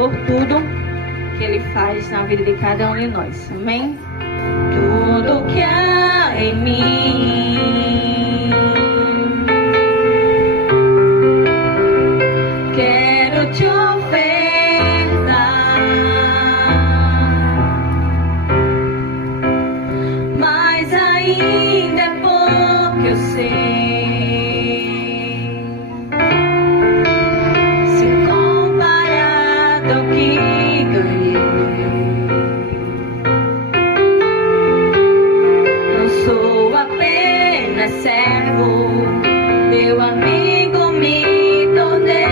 por tudo que Ele faz na vida de cada um de nós. Amém? Tudo que há em mim, quero te ofertar, mas ainda é pouco eu sei. Servo, meu amigo, me tornei.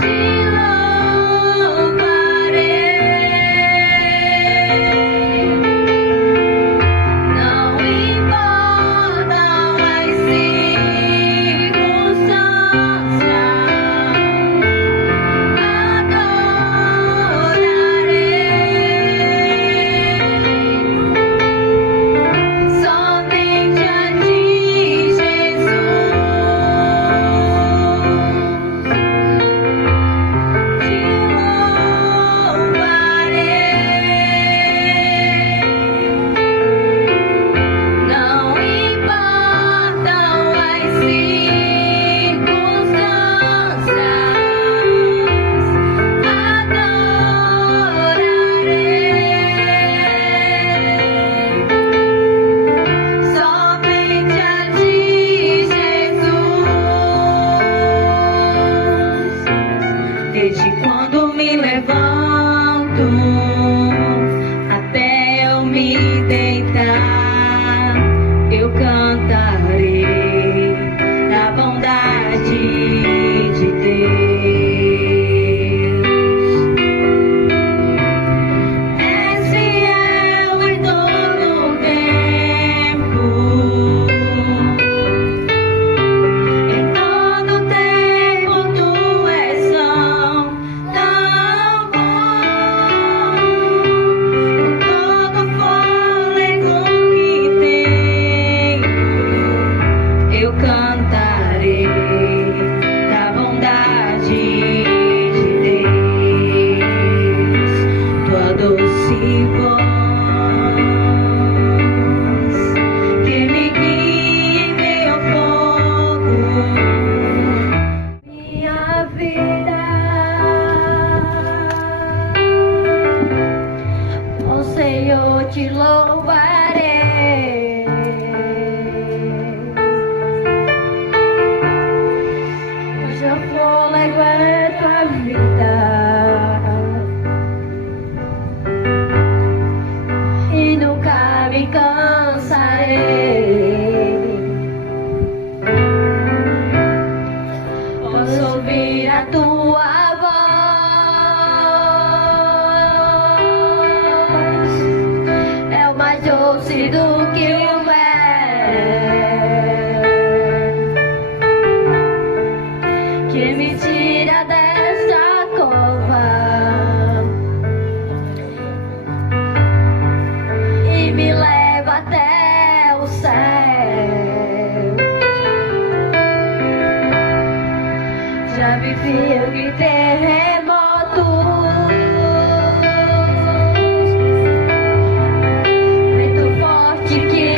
Te louvarei, não importam as circunstâncias, desde quando me levanto até eu me deitar, eu cantarei da bondade de Deus. És fiel em todo tempo, em todo tempo tu és tão bom, com todo fôlego que tenho, eu cantarei da bondade de Deus. Tua doce voz que me guia em meu fogo, minha vida, ó Senhor, te louvarei. Hoje eu fôlego é tua vida, e nunca me cansarei. Posso ouvir a tua voz, é o mais doce do que o mel, que me tira desta cova e me leva até o céu. Já vivi eu de terremotos, vento forte que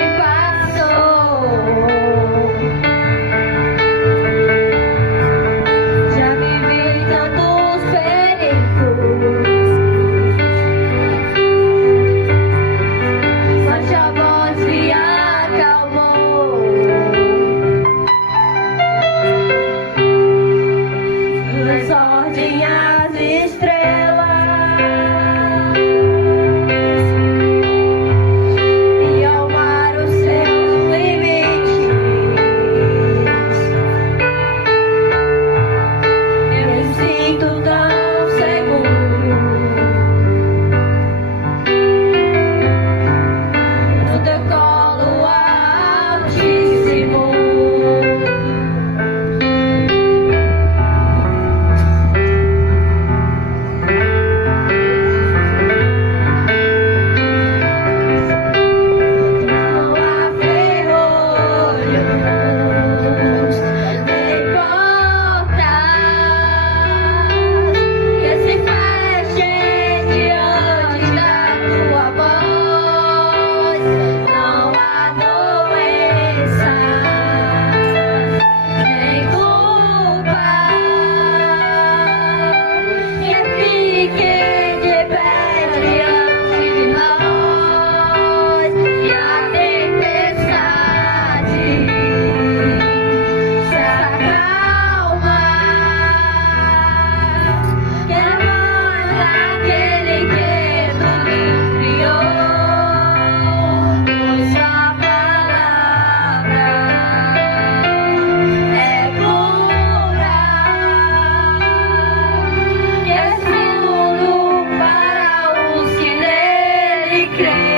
crer.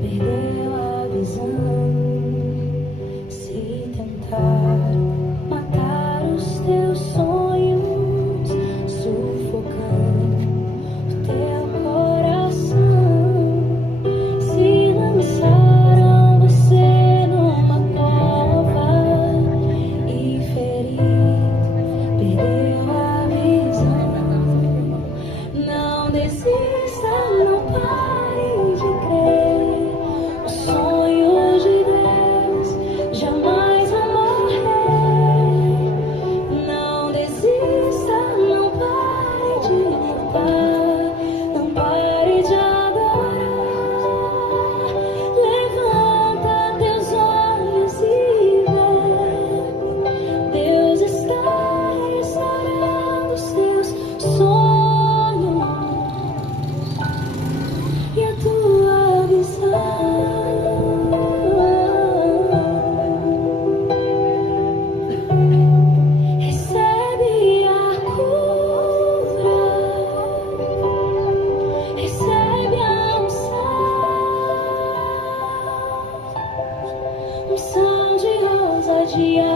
Perdeu a visão. Se tentar matar os teus sonhos, sufocando o teu coração. Se lançaram você numa cova e ferido, perdeu a visão. Não desista, não pare de crer. Os sonhos de Deus jamais vão morrer. Não desista, não pare de lutar, não pare de adorar. Levanta teus olhos e vê. Deus está restaurando os teus sonhos e a tua visão. Recebe a cura, recebe a unção de ousadia,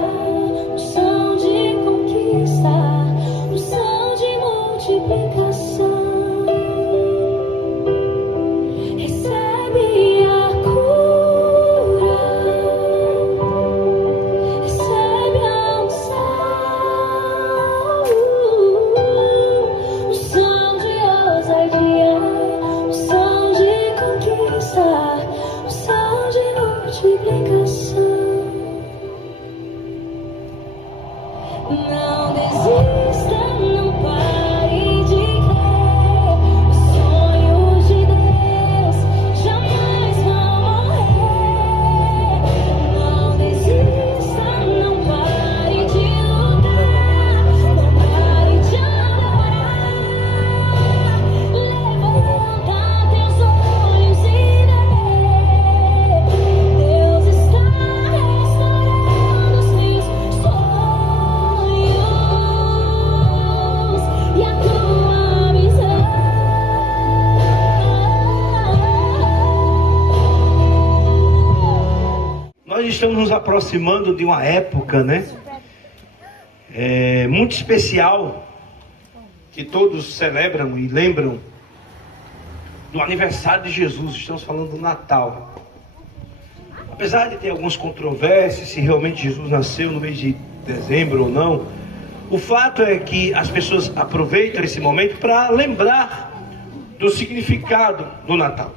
unção de conquista, unção de multiplicação. Recebe a cura, recebe a unção de ousadia, unção de conquista, unção de multiplicação. Não desista, não pare de crer. Os sonhos de Deus jamais vão morrer. Não desista, não pare de lutar, não pare de adorar. Levanta teus olhos e vê. Deus está restaurando os teus sonhos e a tua visão. Nós estamos nos aproximando de uma época, né? Muito especial, que todos celebram e lembram do aniversário de Jesus. Estamos falando do Natal. Apesar de ter algumas controvérsias, se realmente Jesus nasceu no mês de dezembro ou não, o fato é que as pessoas aproveitam esse momento para lembrar do significado do Natal.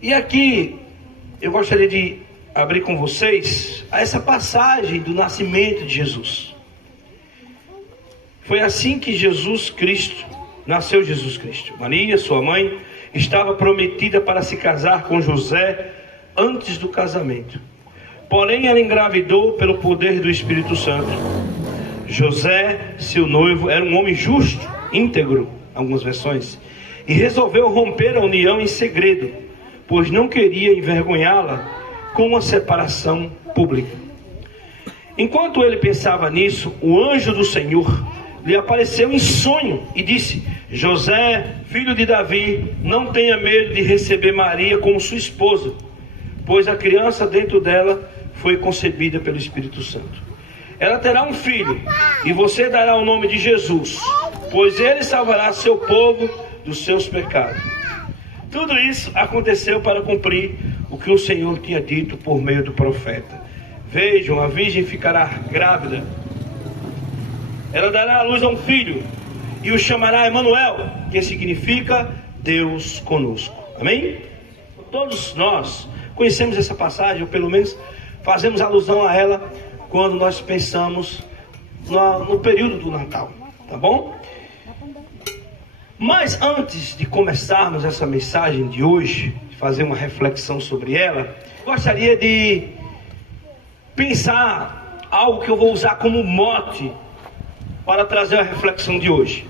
E aqui eu gostaria de abrir com vocês essa passagem do nascimento de Jesus. Foi assim que nasceu Jesus Cristo. Maria, sua mãe, estava prometida para se casar com José antes do casamento. Porém, ela engravidou pelo poder do Espírito Santo. José, seu noivo, era um homem justo, íntegro, algumas versões, e resolveu romper a união em segredo, pois não queria envergonhá-la com uma separação pública. Enquanto ele pensava nisso, o anjo do Senhor lhe apareceu em sonho e disse: José, filho de Davi, não tenha medo de receber Maria como sua esposa, pois a criança dentro dela foi concebida pelo Espírito Santo. Ela terá um filho, e você dará o nome de Jesus, pois ele salvará seu povo dos seus pecados. Tudo isso aconteceu para cumprir o que o Senhor tinha dito por meio do profeta: vejam, a virgem ficará grávida, ela dará à luz a um filho, e o chamará Emanuel, que significa Deus conosco. Amém? Todos nós conhecemos essa passagem, ou pelo menos fazemos alusão a ela quando nós pensamos no período do Natal, tá bom? Mas antes de começarmos essa mensagem de hoje, fazer uma reflexão sobre ela, gostaria de pensar algo que eu vou usar como mote para trazer a reflexão de hoje,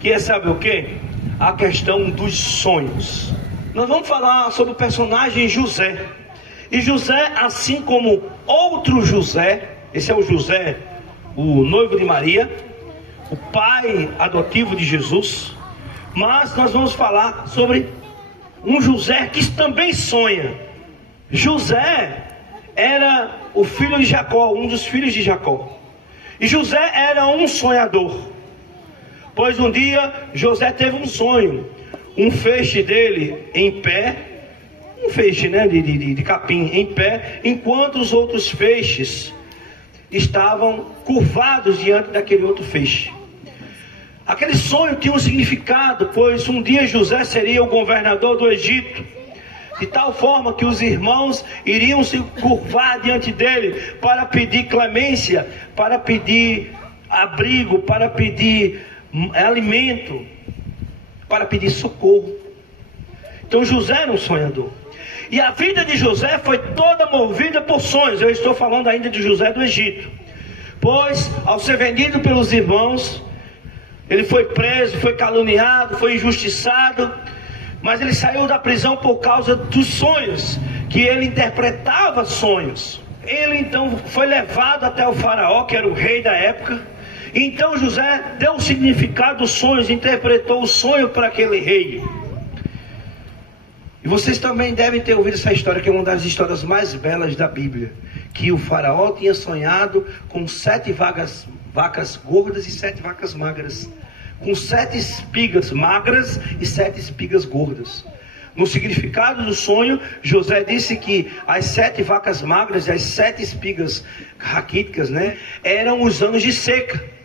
que é, sabe o quê? A questão dos sonhos. Nós vamos falar sobre o personagem José. E José, assim como outro José, esse é o José, o noivo de Maria, o pai adotivo de Jesus, mas nós vamos falar sobre um José que também sonha. José era o filho de Jacó, um dos filhos de Jacó. E José era um sonhador. Pois um dia José teve um sonho. Um feixe dele em pé, um feixe, né, de capim em pé, enquanto os outros feixes estavam curvados diante daquele outro feixe. Aquele sonho tinha um significado, pois um dia José seria o governador do Egito, de tal forma que os irmãos iriam se curvar diante dele para pedir clemência, para pedir abrigo, para pedir alimento, para pedir socorro. Então José era um sonhador. E a vida de José foi toda movida por sonhos. Eu estou falando ainda de José do Egito. Pois, ao ser vendido pelos irmãos, ele foi preso, foi caluniado, foi injustiçado. Mas ele saiu da prisão por causa dos sonhos, que ele interpretava sonhos. Ele então foi levado até o faraó, que era o rei da época. Então José deu o significado dos sonhos, interpretou o sonho para aquele rei. E vocês também devem ter ouvido essa história, que é uma das histórias mais belas da Bíblia. Que o faraó tinha sonhado com 7 vacas gordas e 7 vacas magras. Com 7 espigas magras e 7 espigas gordas. No significado do sonho, José disse que as 7 vacas magras e as 7 espigas raquíticas, né, eram os anos de seca.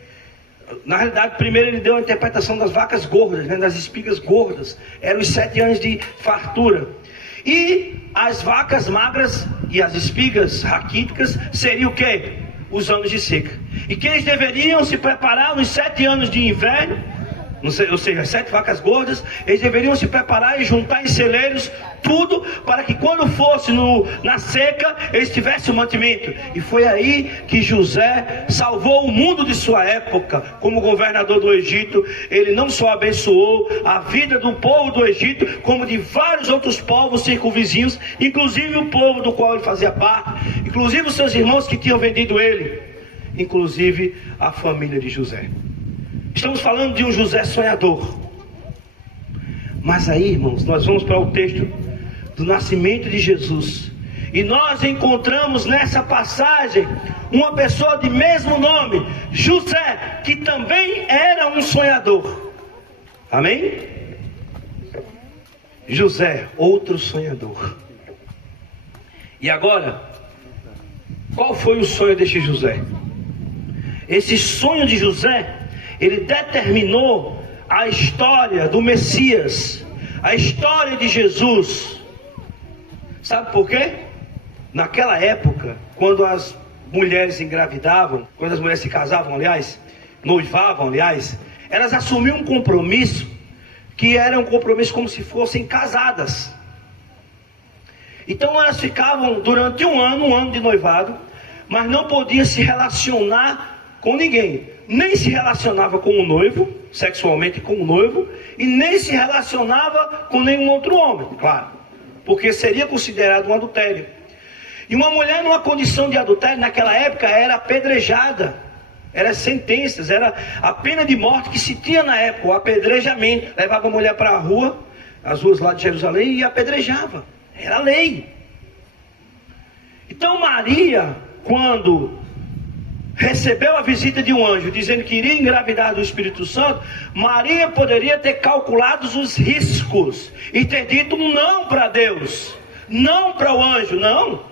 Na realidade, primeiro ele deu a interpretação das vacas gordas, né, das espigas gordas. Eram os 7 anos de fartura. E as vacas magras e as espigas raquíticas seriam o quê? Os anos de seca. E que eles deveriam se preparar nos 7 anos de inverno, ou seja, as 7 vacas gordas, eles deveriam se preparar e juntar em celeiros tudo, para que quando fosse na seca, eles tivessem o mantimento. E foi aí que José salvou o mundo de sua época, como governador do Egito. Ele não só abençoou a vida do povo do Egito, como de vários outros povos circunvizinhos, inclusive o povo do qual ele fazia parte, inclusive os seus irmãos que tinham vendido ele, inclusive a família de José. Estamos falando de um José sonhador. Mas aí, irmãos, nós vamos para o texto do nascimento de Jesus. E nós encontramos nessa passagem uma pessoa de mesmo nome, José, que também era um sonhador. Amém? José, outro sonhador. E agora, qual foi o sonho deste José? Esse sonho de José, ele determinou a história do Messias, a história de Jesus. Sabe por quê? Naquela época, quando as mulheres engravidavam, quando as mulheres se casavam, aliás, noivavam, aliás, elas assumiam um compromisso, que era um compromisso como se fossem casadas. Então elas ficavam durante um ano de noivado, mas não podiam se relacionar com ninguém. Nem se relacionava com o noivo, sexualmente com o noivo, e nem se relacionava com nenhum outro homem, claro, porque seria considerado um adultério. E uma mulher numa condição de adultério naquela época era apedrejada, eram sentenças, era a pena de morte que se tinha na época, o apedrejamento. Levava a mulher para a rua, as ruas lá de Jerusalém, e apedrejava, era lei. Então Maria, quando recebeu a visita de um anjo dizendo que iria engravidar do Espírito Santo, Maria poderia ter calculado os riscos e ter dito um não para Deus, não para o anjo. Não,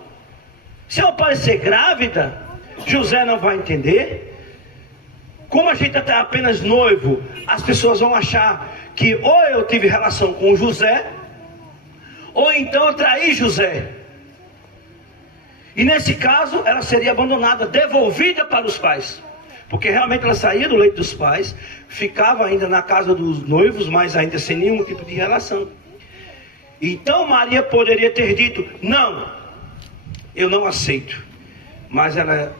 se eu parecer grávida, José não vai entender. Como a gente está apenas noivo, as pessoas vão achar que ou eu tive relação com José, ou então eu traí José. E nesse caso, ela seria abandonada, devolvida para os pais. Porque realmente ela saía do leito dos pais, ficava ainda na casa dos noivos, mas ainda sem nenhum tipo de relação. Então Maria poderia ter dito, não, eu não aceito. Mas ela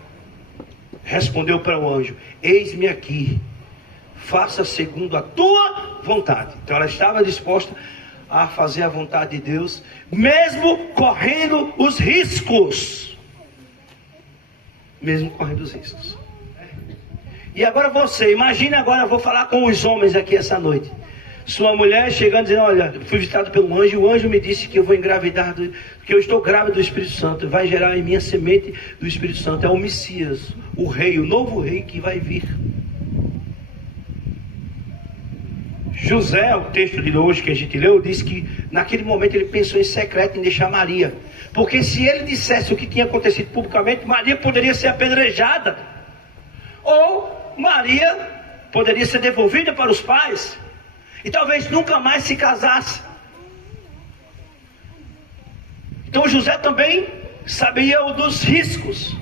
respondeu para o anjo, eis-me aqui, faça segundo a tua vontade. Então ela estava disposta a fazer a vontade de Deus, mesmo correndo os riscos. E agora você, imagine agora, eu vou falar com os homens aqui essa noite. Sua mulher chegando dizendo, olha, fui visitado pelo anjo, e o anjo me disse que eu vou engravidar, que eu estou grávida do Espírito Santo, vai gerar em minha semente do Espírito Santo, é o Messias, o rei, o novo rei que vai vir. José, o texto de hoje que a gente leu, diz que naquele momento ele pensou em secreto em deixar Maria, porque se ele dissesse o que tinha acontecido publicamente, Maria poderia ser apedrejada, ou Maria poderia ser devolvida para os pais, e talvez nunca mais se casasse. Então José também sabia dos riscos.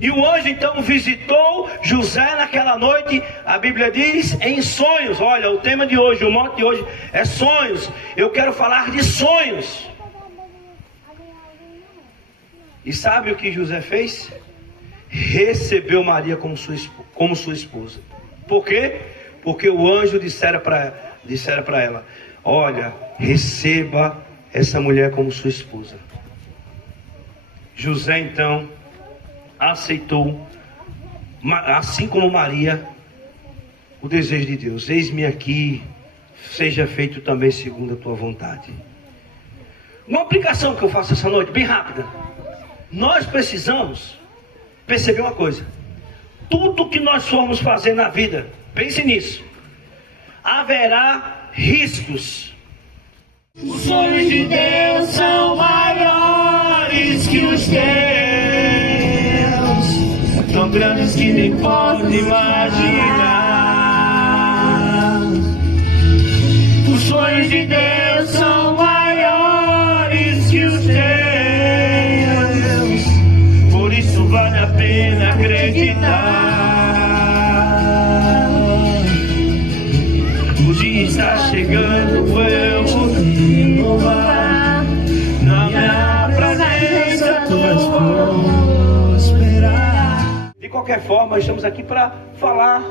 E o anjo então visitou José naquela noite, a Bíblia diz, em sonhos. Olha, o tema de hoje, o mote de hoje é sonhos. Eu quero falar de sonhos. E sabe o que José fez? Recebeu Maria como sua esposa. Por quê? Porque o anjo dissera para ela, olha, receba essa mulher como sua esposa. José então aceitou, assim como Maria, o desejo de Deus. Eis-me aqui, seja feito também segundo a tua vontade. Uma aplicação que eu faço essa noite, bem rápida. Nós precisamos perceber uma coisa. Tudo que nós formos fazer na vida, pense nisso, haverá riscos. Os sonhos de Deus são maiores que os teus, tão grandes que nem posso imaginar. Os sonhos de Deus são maiores que os teus, por isso vale a pena acreditar. O dia está chegando, eu vou te louvar, na minha presença tu vais prosperar. De qualquer forma, estamos aqui para falar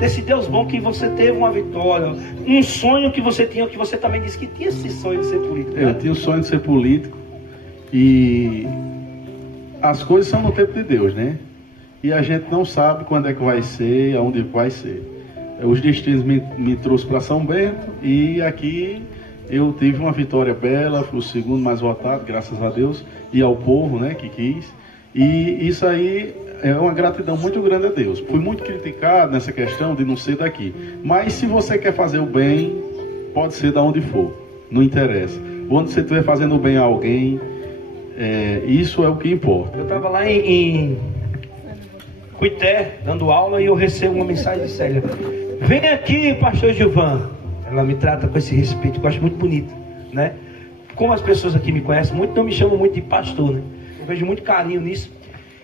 desse Deus bom, que você teve uma vitória, um sonho que você tinha, que você também disse que tinha esse sonho de ser político. Eu tinha o sonho de ser político, e as coisas são no tempo de Deus, né? E a gente não sabe quando é que vai ser, aonde vai ser. Os destinos me trouxeram para São Bento, e aqui eu tive uma vitória bela, fui o segundo mais votado, graças a Deus, e ao povo, né, que quis. E isso aí é uma gratidão muito grande a Deus. Fui muito criticado nessa questão de não ser daqui. Mas se você quer fazer o bem, pode ser de onde for, não interessa. Onde você estiver fazendo o bem a alguém, isso é o que importa. Eu estava lá em Cuité, dando aula, e eu recebo uma mensagem de Célia. Vem aqui, pastor Gilvan. Ela me trata com esse respeito, que eu acho muito bonito, né? Como as pessoas aqui me conhecem muito, não me chamam muito de pastor, né? Eu vejo muito carinho nisso.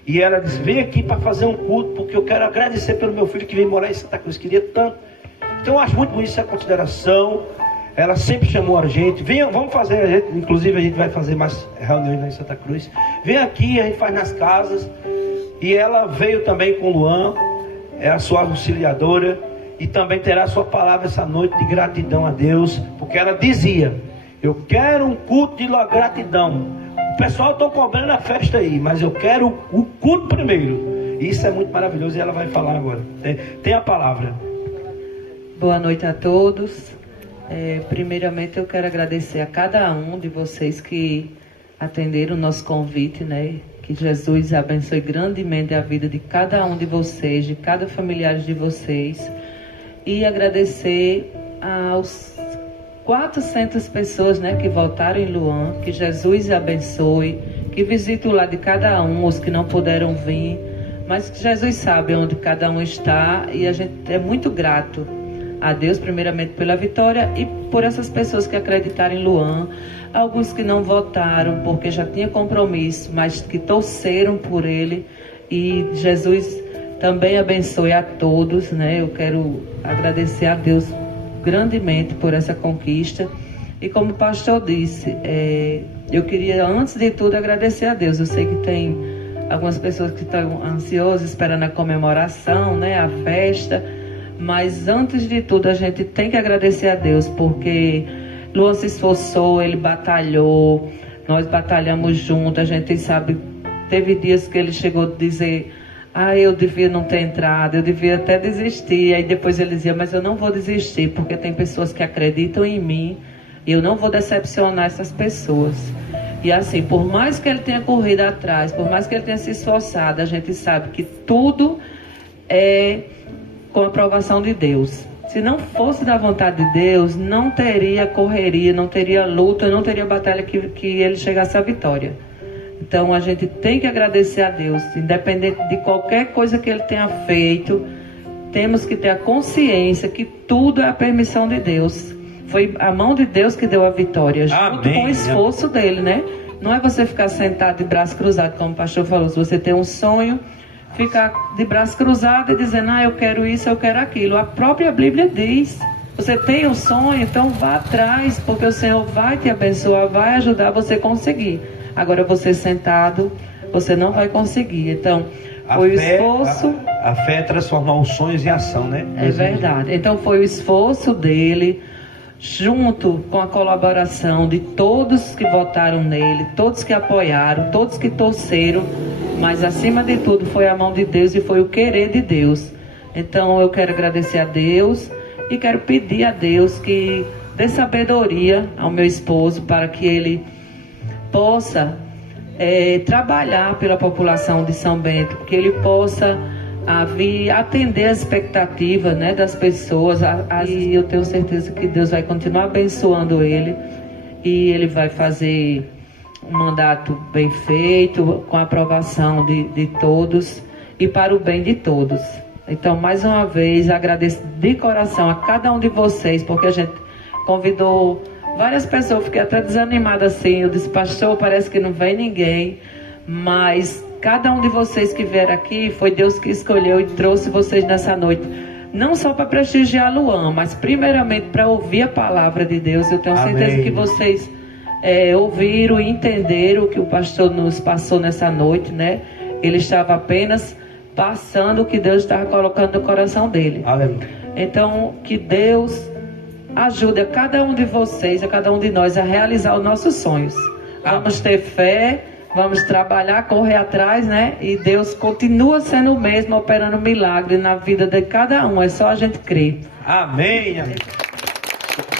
E ela diz, vem aqui para fazer um culto, porque eu quero agradecer pelo meu filho que veio morar em Santa Cruz, queria tanto. Então eu acho muito bonito essa consideração. Ela sempre chamou a gente, venha, vamos fazer, inclusive a gente vai fazer mais reuniões lá em Santa Cruz. Vem aqui, a gente faz nas casas. E ela veio também com o Luan, é a sua auxiliadora, e também terá a sua palavra essa noite de gratidão a Deus, porque ela dizia, eu quero um culto de gratidão. O pessoal está cobrando a festa aí, mas eu quero o culto primeiro. Isso é muito maravilhoso, e ela vai falar agora. Tem a palavra. Boa noite a todos. Primeiramente eu quero agradecer a cada um de vocês que atenderam o nosso convite, né? Que Jesus abençoe grandemente a vida de cada um de vocês, de cada familiar de vocês. E agradecer aos 400 pessoas, né, que votaram em Luan. Que Jesus abençoe, que visite o lar de cada um, os que não puderam vir. Mas que Jesus sabe onde cada um está, e a gente é muito grato a Deus, primeiramente, pela vitória e por essas pessoas que acreditaram em Luan. Alguns que não votaram porque já tinha compromisso, mas que torceram por ele. E Jesus também abençoe a todos, né? Eu quero agradecer a Deus grandemente por essa conquista. E como o pastor disse, eu queria, antes de tudo, agradecer a Deus. Eu sei que tem algumas pessoas que estão ansiosas, esperando a comemoração, né? A festa. Mas antes de tudo, a gente tem que agradecer a Deus, porque Luan se esforçou, ele batalhou, nós batalhamos juntos. A gente sabe, teve dias que ele chegou a dizer eu devia não ter entrado, eu devia até desistir. Aí depois ele dizia, mas eu não vou desistir, porque tem pessoas que acreditam em mim e eu não vou decepcionar essas pessoas. E assim, por mais que ele tenha corrido atrás, por mais que ele tenha se esforçado, a gente sabe que tudo é com a aprovação de Deus. Se não fosse da vontade de Deus, não teria correria, não teria luta, não teria batalha que ele chegasse à vitória. Então a gente tem que agradecer a Deus, independente de qualquer coisa que ele tenha feito, temos que ter a consciência que tudo é a permissão de Deus. Foi a mão de Deus que deu a vitória, junto com o esforço dele, né? Não é você ficar sentado de braço cruzado, como o pastor falou. Se você tem um sonho, ficar de braço cruzado e dizendo, eu quero isso, eu quero aquilo. A própria Bíblia diz, você tem um sonho, então vá atrás, porque o Senhor vai te abençoar, vai ajudar você a conseguir. Agora você sentado, você não vai conseguir. Então, foi o esforço... A fé é transformar os sonhos em ação, né? É verdade. Então foi o esforço dele, junto com a colaboração de todos que votaram nele, todos que apoiaram, todos que torceram, mas acima de tudo foi a mão de Deus e foi o querer de Deus. Então eu quero agradecer a Deus e quero pedir a Deus que dê sabedoria ao meu esposo para que ele possa trabalhar pela população de São Bento, que ele possa vir atender a expectativa, né, das pessoas, e eu tenho certeza que Deus vai continuar abençoando ele e ele vai fazer um mandato bem feito, com a aprovação de todos e para o bem de todos. Então, mais uma vez, agradeço de coração a cada um de vocês, porque a gente convidou várias pessoas, fiquei até desanimada assim, eu disse, pastor, parece que não vem ninguém, mas cada um de vocês que vieram aqui, foi Deus que escolheu e trouxe vocês nessa noite, não só para prestigiar Luan, mas primeiramente para ouvir a palavra de Deus. Eu tenho certeza que vocês ouviram e entenderam o que o pastor nos passou nessa noite, né? Ele estava apenas passando o que Deus estava colocando no coração dele. Aleluia. Então, que Deus ajude a cada um de vocês, a cada um de nós a realizar os nossos sonhos. Vamos ter fé, vamos trabalhar, correr atrás, né? E Deus continua sendo o mesmo, operando milagre na vida de cada um. É só a gente crer. Amém.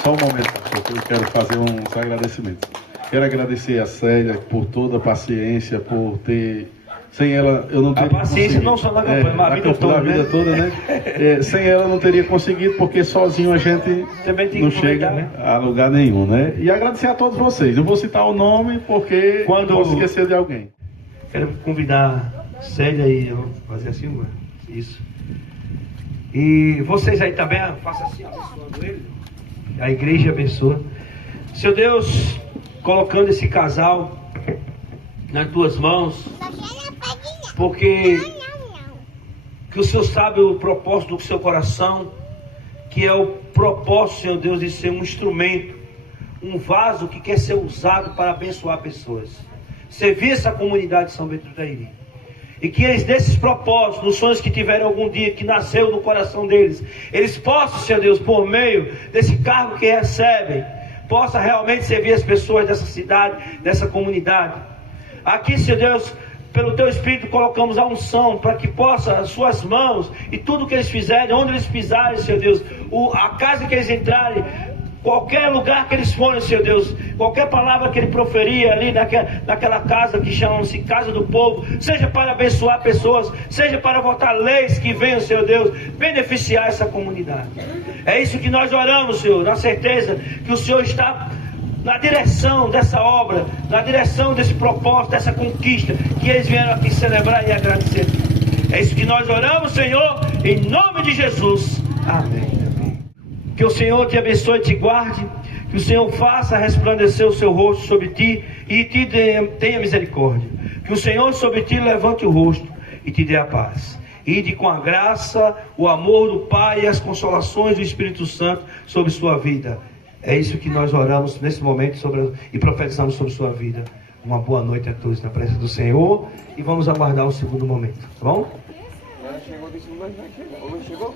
Só um momento, pastor, que eu quero fazer uns agradecimentos. Quero agradecer a Célia por toda a paciência, por ter... Sem ela, eu não teria paciência não só na campanha, mas a vida toda, né? Sem ela, eu não teria conseguido, porque sozinho a gente não chega, né, a lugar nenhum, né? E agradecer a todos vocês. Eu vou citar o nome, porque não posso esquecer de alguém. Quero convidar Célia e eu fazer assim, isso. E vocês aí também, façam assim, abençoando ele. A igreja abençoa. Seu Deus, colocando esse casal nas tuas mãos, porque que o Senhor sabe o propósito do seu coração, que é o propósito, Senhor Deus, de ser um instrumento, um vaso que quer ser usado para abençoar pessoas, servir essa comunidade de São Bento do Itairi. E que eles, desses propósitos, nos sonhos que tiveram algum dia, que nasceu no coração deles, eles possam, Senhor Deus, por meio desse cargo que recebem, possam realmente servir as pessoas dessa cidade, dessa comunidade. Aqui, Senhor Deus, pelo Teu Espírito colocamos a unção para que possa, as Suas mãos e tudo que eles fizerem, onde eles pisarem, Senhor Deus, a casa que eles entrarem, qualquer lugar que eles forem, Senhor Deus, qualquer palavra que Ele proferia ali naquela casa que chamam-se Casa do Povo, seja para abençoar pessoas, seja para votar leis que venham, Senhor Deus, beneficiar essa comunidade. É isso que nós oramos, Senhor, na certeza que o Senhor está na direção dessa obra, na direção desse propósito, dessa conquista que eles vieram aqui celebrar e agradecer. É isso que nós oramos, Senhor, em nome de Jesus. Amém. Que o Senhor te abençoe e te guarde, que o Senhor faça resplandecer o seu rosto sobre ti e te tenha misericórdia. Que o Senhor sobre ti levante o rosto e te dê a paz. Ide com a graça, o amor do Pai e as consolações do Espírito Santo sobre sua vida. É isso que nós oramos nesse momento e profetizamos sobre sua vida. Uma boa noite a todos na presença do Senhor e vamos aguardar o segundo momento, tá bom? Chegou?